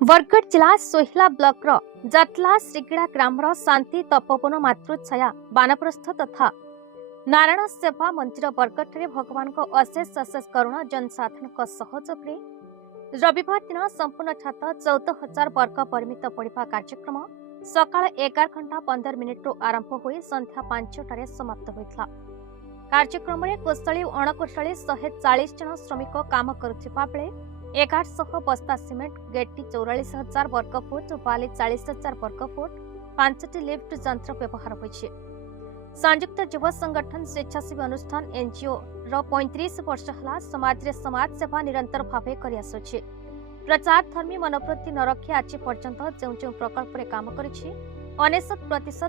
बरगढ़ जिला सोहिला ब्लॉक जटला श्रीगिड़ा ग्राम शांति तपोवन मातृछाया बानप्रस्थ तथा नारायण सेवा मंदिर बरगढ़ भगवान को अशेष अशेष करुणा जनसाधारण सहयोग रविवार दिन संपूर्ण छात 14,000 वर्ग परिमित पड़ा कार्यक्रम सकाळ 11 घंटा 15 मिनिट आरंभ हो संध्या 5टार समाप्त होता। कार्यक्रम में कुशली अणकुशली 140 जन श्रमिक काम करुवा बेले 1100 बस्ता सीमेंट गेटी 44,000 वर्ग फुट और बाली 40,000 वर्ग फुट 5टी लिफ्ट यंत्र व्यवहार होइछे। संयुक्त युव संगठन स्वेच्छासेवी अनुष्ठान एनजीओ 35 वर्ष है समाज रे समाज सेवा निरंतर भाव कर प्रचार धर्मी मनोवृत्ति न रखी आज पर्यंत जो जो प्रकल्प काम कर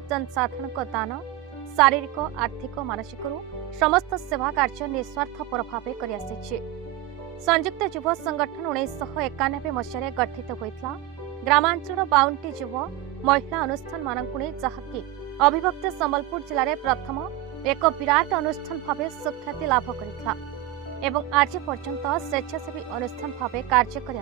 जनसाधारण दान शारीरिक आर्थिक मानसिक समस्त सेवा कार्य निस्वार्थपर भाव कर संयुक्त युव संगठन 1991 मसीह गठित होता। ग्रामांचल 52 युव महिला अनुष्ठान मानक जहाँकि अविभक्त संबलपुर जिले में प्रथम एक विराट अनुष्ठान भाव सुख्याति लाभ करता एवं आज पर्यंत स्वेच्छासेवी अनुष्ठान भाव कार्य कर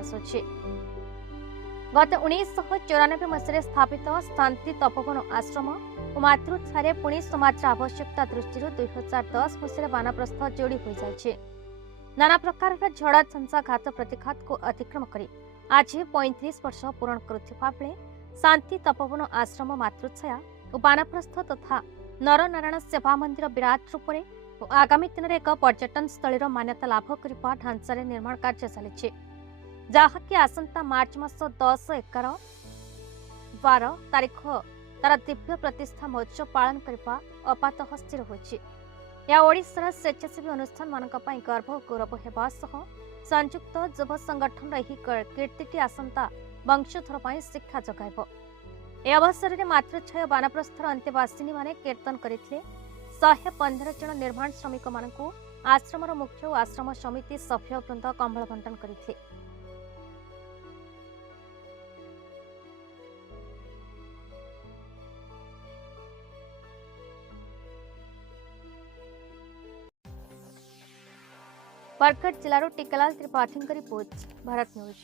गत 1994 मसीह स्थापित शांति तपोवन आश्रम और मातृछाया पुणी समाज आवश्यकता दृष्टि 2010 मसीह बानप्रस्थ जोड़ी हो जाए। नाना प्रकार झड़ा झंसा घात प्रतिघात को अतिक्रम कर आज 35 वर्ष पूर्ण करुवा बेले शांति तपोवन आश्रम मातृछाया और बानप्रस्थ तथा नरनारायण सेवा मंदिर विराट रूप में आगामी दिन में एक पर्यटन स्थल मान्यता लाभ करने ढांचार निर्माण कार्य चली जहाँकि आसंता मार्च मास 10, 11, 12 तारीख तार दिव्य प्रतिष्ठा महोत्सव पालन करने अपातः स्थिर होइछि। या ओडिशार स्वेच्छासेवी अनुष्ठान मानक पई गर्व और गौरव हेबा सह संयुक्त युव संगठन रही कीर्तिटी आसंता वंशधर पई शिक्षा जगाइब। ए अवसर में मातृछाया बानप्रस्थर अंत्यवासिनी माने कीर्तन करथिले। 115 जन निर्माण श्रमिक मानकु आश्रमर मुख्य और आश्रम समिति सभ्य वृंद कंबल बंटन करथिले। बरगढ़ जिलार टिकालाल त्रिपाठी रिपोर्ट भारत न्यूज।